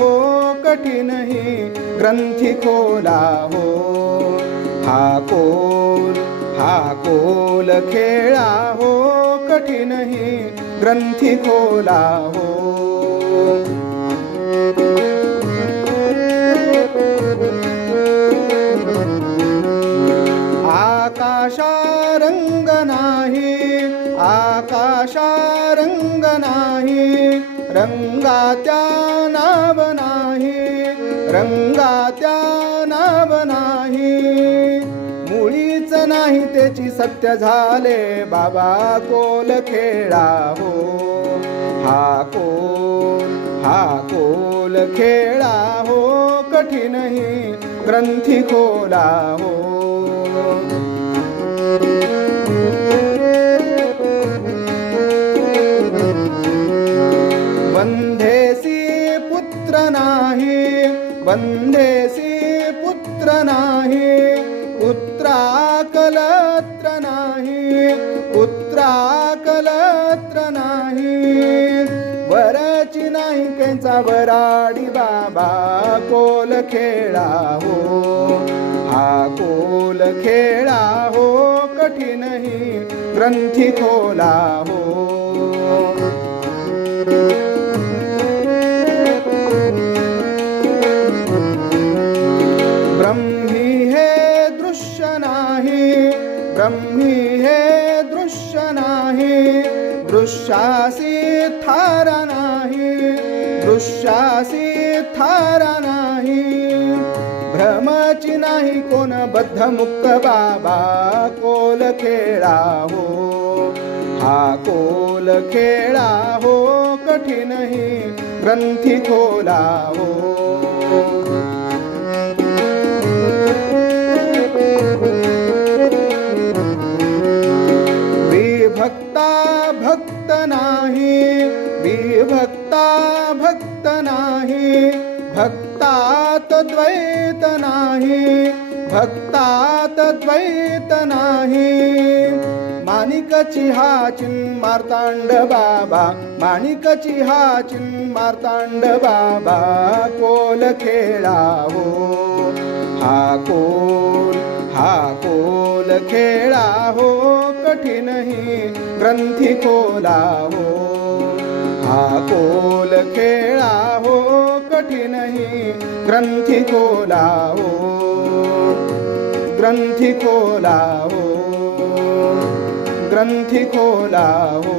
हो कठीण ही ग्रंथी खोला हो. हा कोल खेळा हो कठीण ही ग्रंथी खोला हो. आकाशा रंग नाही, रंगात्या नाव नाही, मुळीच नाही त्याची सत्य झाले बाबा कोल खेळा हो. हा कोल खेळा हो कठीण ही ग्रंथी खोला हो. बंधेसी पुत्र नाही, पुत्रा कलत्र नाही, वरची नाही केंचा वराडी बाबा कोल खेळा हो. हा कोल खेळा हो कठीण ही ग्रंथी खोला हो. ब्रह्मी हे दृश्य नाही, दृश्यासी थारा नाही, भ्रमची नाही कोण बद्ध मुक्त बाबा कोल खेळा हो. हा कोल खेळा हो कठीण ही ग्रंथी खोला हो. विभक्ता भक्त नाही, भक्तात द्वैत नाही, माणिकची हा मार्तांड बाबा, माणिकची हा मार्तांड बाबा कोल खेळा हो. हा कोल खेळा हो कठीण ही ग्रंथी खोला हो. हा कोल खेळा हो कठीण ही ग्रंथी खोला हो. ग्रंथी खोला हो, ग्रंथी खोला हो.